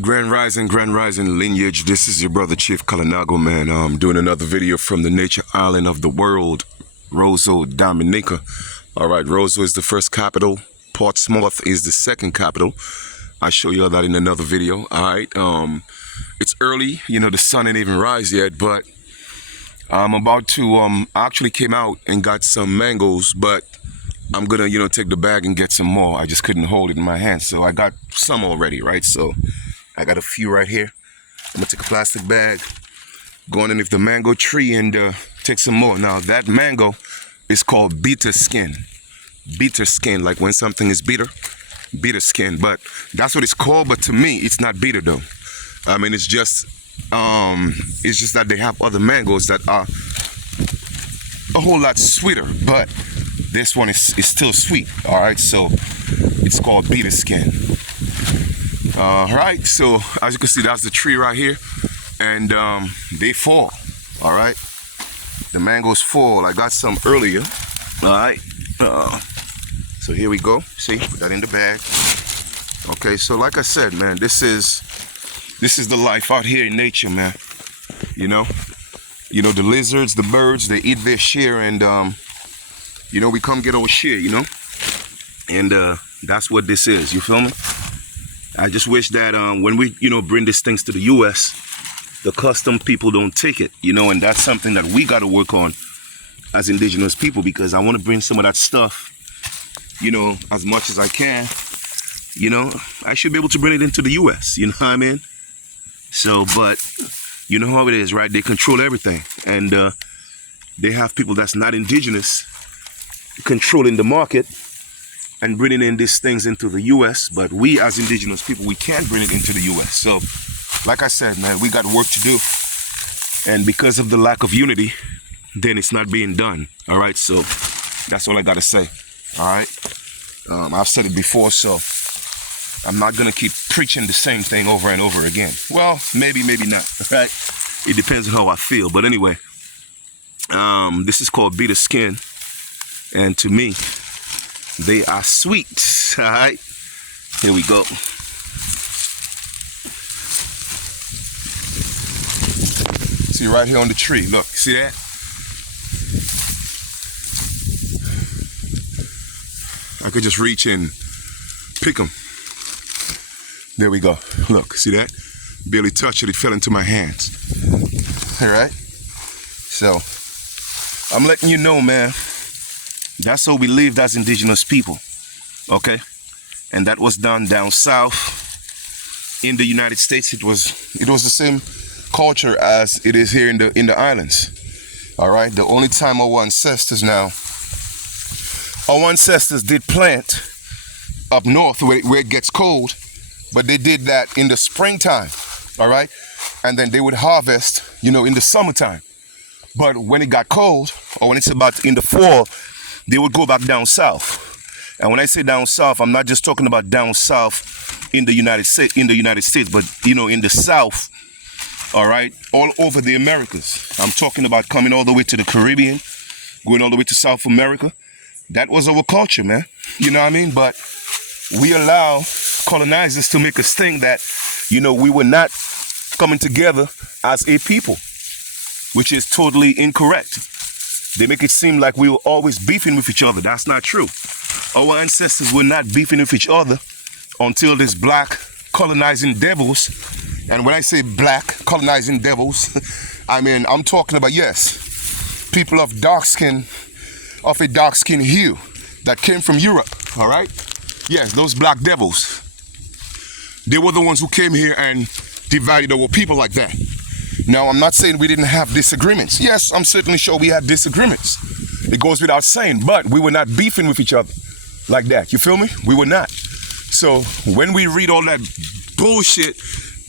Grand Rising lineage. This is your brother Chief Kalinago, man. I'm doing another video from the nature island of the world, Roseau, Dominica. All right, Roseau is the first capital. Portsmouth is the second capital. I'll show you all that in another video. All right. It's early. You know, the sun ain't even rise yet, but I'm about to. I actually came out and got some mangoes, but I'm gonna, take the bag and get some more. I just couldn't hold it in my hand, so I got some already, right? So I got a few right here. I'm gonna take a plastic bag, go underneath the mango tree and take some more. Now that mango is called bitter skin. Bitter skin, like when something is bitter skin. But that's what it's called. But to me, it's not bitter though. I mean, it's just that they have other mangoes that are a whole lot sweeter, but this one is still sweet. All right, so it's called bitter skin. All right, so as you can see, that's the tree right here, and they fall. All right, the mangoes fall. I got some earlier. All right, so here we go. See, put that in the bag. Okay, so like I said, man, this is the life out here in nature, man. You know, the lizards, the birds, they eat their share, and we come get our share, and that's what this is. You feel me? I just wish that when we, bring these things to the U.S., the custom people don't take it, and that's something that we got to work on as indigenous people, because I want to bring some of that stuff, as much as I can. I should be able to bring it into the U.S., you know what I mean? So, but you know how it is, right? They control everything, and they have people that's not indigenous controlling the market and bringing in these things into the U.S., but we as indigenous people, we can't bring it into the U.S. So, like I said, man, we got work to do, and because of the lack of unity, then it's not being done. All right, so that's all I got to say. All right, I've said it before, so I'm not gonna keep preaching the same thing over and over again. Well, maybe not. Right? It depends on how I feel. But anyway, this is called bitter skin, and to me, they are sweet. All right, here we go. See right here on the tree. Look, see that? I could just reach and pick them. There we go. Look, see that? Barely touched it. It fell into my hands. All right. So I'm letting you know, man. That's how we lived as indigenous people. Okay. And that was done down south in the United States. It was the same culture as it is here in the islands. All right. The only time our ancestors did plant up north where it gets cold. But they did that in the springtime, all right? And then they would harvest, in the summertime. But when it got cold, or when it's about in the fall, they would go back down south. And when I say down south, I'm not just talking about down south in the United States, but, in the south, all right? All over the Americas. I'm talking about coming all the way to the Caribbean, going all the way to South America. That was our culture, man. You know what I mean? But we allow colonizers to make us think that, we were not coming together as a people, which is totally incorrect. They make it seem like we were always beefing with each other. That's not true. Our ancestors were not beefing with each other until these black colonizing devils, and when I say black colonizing devils, I mean, I'm talking about, yes, people of a dark skin hue that came from Europe, all right? Yes, those black devils. They were the ones who came here and divided our people like that. Now, I'm not saying we didn't have disagreements. Yes, I'm certainly sure we had disagreements. It goes without saying, but we were not beefing with each other like that. You feel me? We were not. So when we read all that bullshit,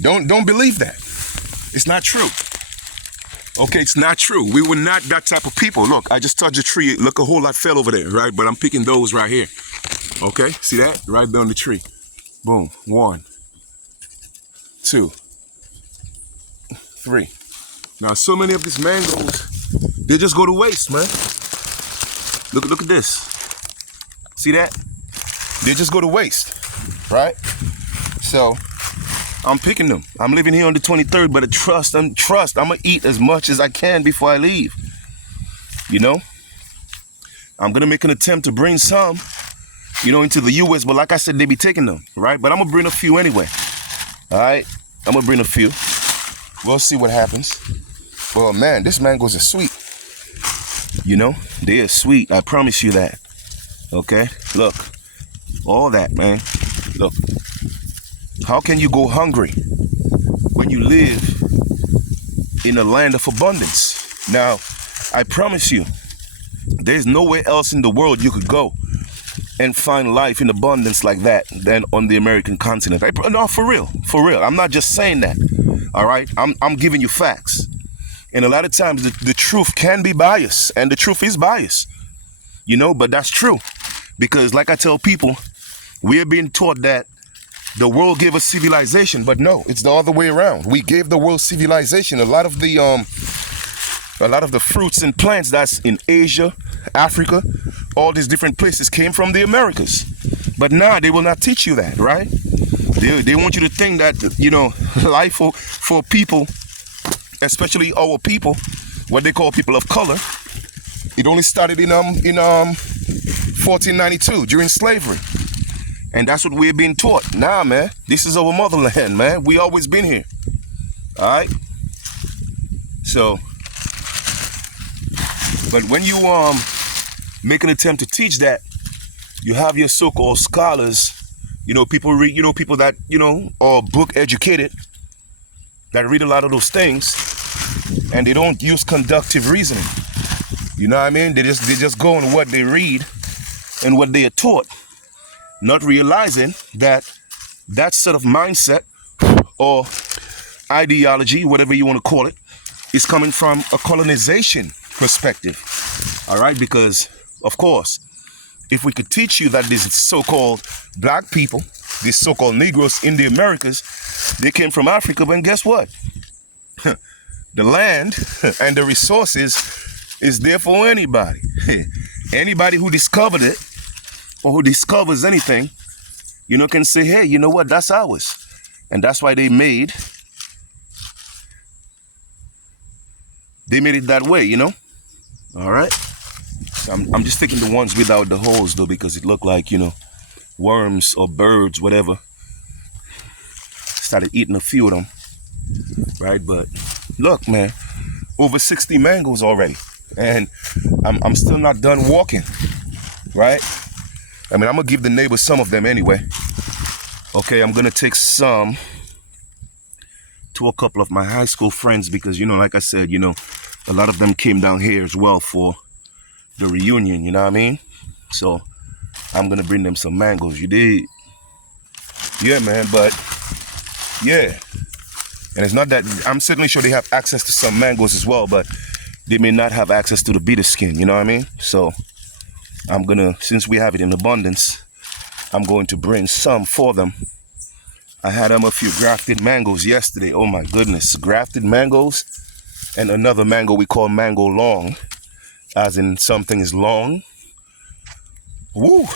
don't believe that. It's not true. Okay, it's not true. We were not that type of people. Look, I just touched a tree. Look, a whole lot fell over there, right? But I'm picking those right here. Okay, see that? Right there on the tree. Boom. 1, 2, 3. Now, so many of these mangoes, they just go to waste, man. Look at this. See that? They just go to waste, right? So I'm picking them. I'm living here on the 23rd, but trust, I'm gonna eat as much as I can before I leave. You know, I'm gonna make an attempt to bring some, you know, into the U.S., but like I said, they be taking them, right? But I'm gonna bring a few anyway. All right, I'm gonna bring a few. We'll see what happens. Well, man, this mangoes are sweet. You know, they are sweet. I promise you that. Okay, look, all that, man. Look, how can you go hungry when you live in a land of abundance? Now, I promise you, there's nowhere else in the world you could go and find life in abundance like that than on the American continent. No, for real. I'm not just saying that. All right, I'm giving you facts. And a lot of times the truth can be biased, and the truth is biased, you know, but that's true. Because like I tell people, we are being taught that the world gave us civilization, but no, it's the other way around. We gave the world civilization. A lot of the fruits and plants that's in Asia, Africa, all these different places came from the Americas. But now they will not teach you that, right? They want you to think that, you know, life for people, especially our people, what they call people of color, it only started in 1492 during slavery. And that's what we're being taught. Nah, man, this is our motherland, man. We always been here. All right? So, but when you make an attempt to teach that, you have your so-called scholars, you know, people read, you know, people that, you know, are book educated, that read a lot of those things, and they don't use conductive reasoning. You know what I mean? They just go on what they read and what they are taught, not realizing that that sort of mindset or ideology, whatever you want to call it, is coming from a colonization perspective. All right? Because, of course, if we could teach you that these so-called black people, these so-called Negroes in the Americas, they came from Africa, but guess what? The land and the resources is there for anybody. Anybody who discovered it or who discovers anything, you know, can say, hey, you know what, that's ours. And that's why they made it that way, you know? All right? So I'm just taking the ones without the holes, though, because it looked like, you know, worms or birds, whatever, started eating a few of them, right? But look, man, over 60 mangoes already, and I'm still not done walking, right? I mean, I'm gonna give the neighbors some of them anyway. Okay, I'm gonna take some to a couple of my high school friends because, you know, like I said, you know, a lot of them came down here as well for the reunion, you know what I mean? So I'm gonna bring them some mangoes. You did? Yeah, man, but yeah. And it's not that, I'm certainly sure they have access to some mangoes as well, but they may not have access to the bitter skin, you know what I mean? So I'm gonna, since we have it in abundance, I'm going to bring some for them. I had them a few grafted mangoes yesterday. Oh my goodness, grafted mangoes and another mango we call mango long, as in something is long. Woo!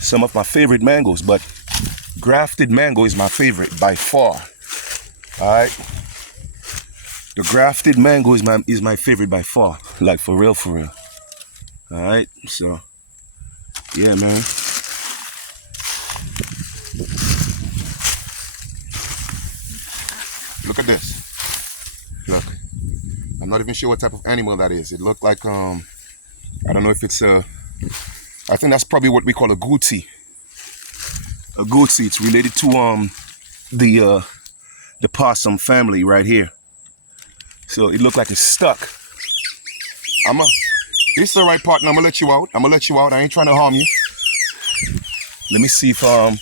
Some of my favorite mangoes, but grafted mango is my favorite by far. All right, the grafted mango is my favorite by far, like for real. All right, so yeah, man. Look at this. Look, I'm not even sure what type of animal that is. It looked like I don't know if it's I think that's probably what we call a goatee. A goatee. It's related to the possum family right here. So it looked like it's stuck. It's the right partner. I'm gonna let you out. I ain't trying to harm you. Let me see if I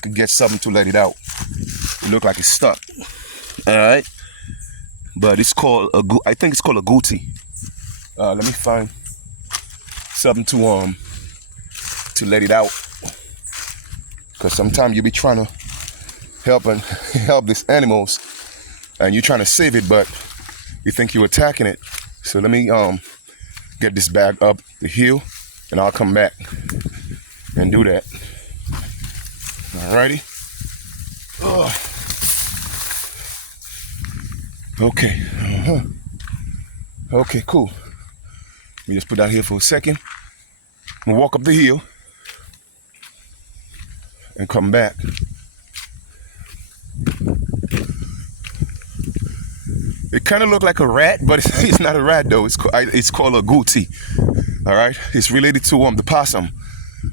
could get something to let it out. It looked like it's stuck. All right, but it's called I think it's called a goatee. Let me find something to let it out, because sometimes you be trying to help these animals, and you're trying to save it, but you think you're attacking it. So let me get this bag up the hill, and I'll come back and do that. Alrighty. Okay. Okay, cool. Let me just put that here for a second. I'm gonna walk up the hill and come back. It kind of looked like a rat, but it's not a rat though. It's called a goatee. All right, it's related to the possum.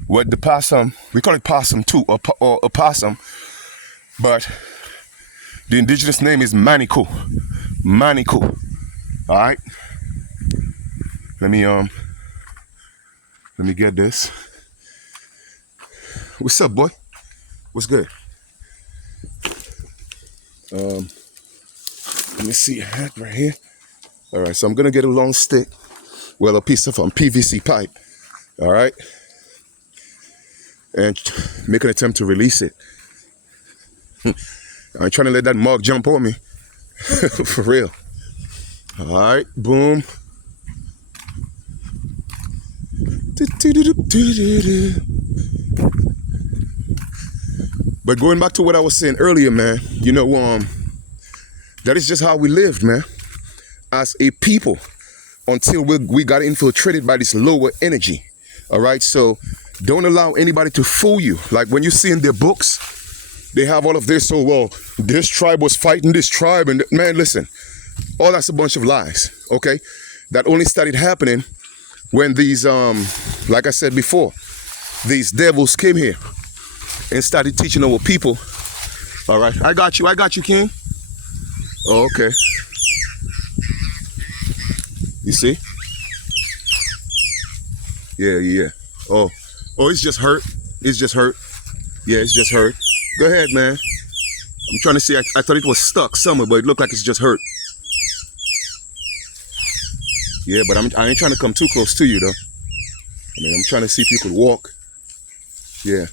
What the possum, we call it possum too, or opossum, but the indigenous name is manico. Manico. All right. Let me get this. What's up, boy? What's good? Let me see your hat right here. All right, so I'm gonna get a long stick, well, a piece of PVC pipe. All right, and make an attempt to release it. I ain't trying to let that mug jump on me. For real. All right, boom. But going back to what I was saying earlier, man, you know, that is just how we lived, man, as a people, until we got infiltrated by this lower energy. All right, so don't allow anybody to fool you. Like when you see in their books, they have all of this. So, well, this tribe was fighting this tribe, and man, listen, all that's a bunch of lies. Okay, that only started happening when these, like I said before, these devils came here and started teaching our people. All right, I got you, King. Oh, okay. You see? Yeah. Oh, it's just hurt. It's just hurt. Yeah, it's just hurt. Go ahead, man. I'm trying to see. I thought it was stuck somewhere, but it looked like it's just hurt. Yeah, but I ain't trying to come too close to you, though. I mean, I'm trying to see if you could walk. Yeah.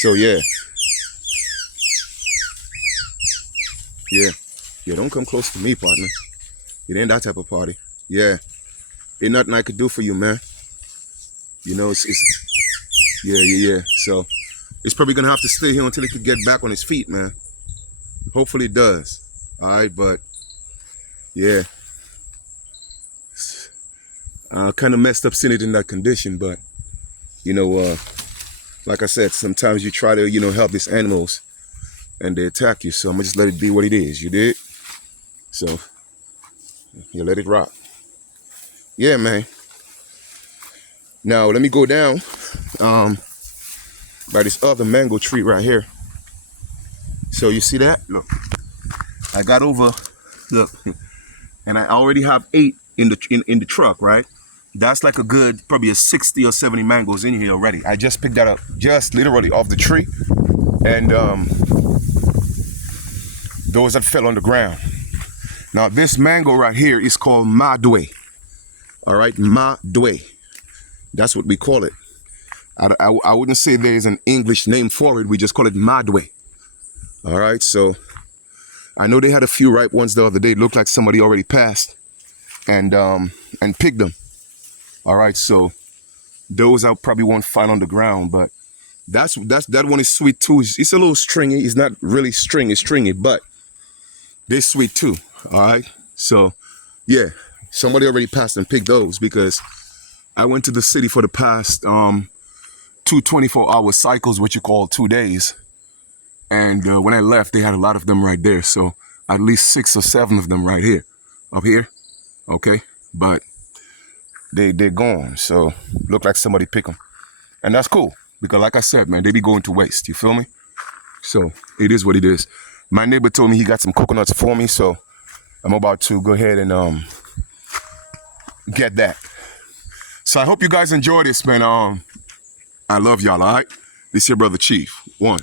So, yeah. Yeah, don't come close to me, partner. It ain't that type of party. Yeah. Ain't nothing I could do for you, man. You know, it's yeah. So, it's probably going to have to stay here until he could get back on his feet, man. Hopefully it does. All right, but, yeah. Kind of messed up seeing it in that condition, but, you know, like I said, sometimes you try to, you know, help these animals and they attack you. So I'm gonna just let it be what it is. You did? So you let it rock. Yeah, man. Now let me go down by this other mango tree right here. So you see that? Look, I got over, look, and I already have 8 in the truck, right? That's like a good, probably a 60 or 70 mangoes in here already. I just picked that up, just literally off the tree. And those that fell on the ground. Now this mango right here is called madwe. All right, madwe. That's what we call it. I wouldn't say there's an English name for it. We just call it madwe. All right, so I know they had a few ripe ones the other day. It looked like somebody already passed and picked them. All right, so those I probably won't find on the ground, but that one is sweet too. It's a little stringy. It's not really stringy, but they're sweet too. All right, so yeah, somebody already passed and picked those because I went to the city for the past 2 24-hour cycles, which you call 2 days, and when I left, they had a lot of them right there. So at least 6 or 7 of them right here, up here. Okay, but they're gone. So look like somebody picked them, and that's cool. Because like I said, man, they be going to waste. You feel me? So it is what it is. My neighbor told me he got some coconuts for me. So I'm about to go ahead and get that. So I hope you guys enjoy this, man. I love y'all, all right? This is your brother Chief. 1.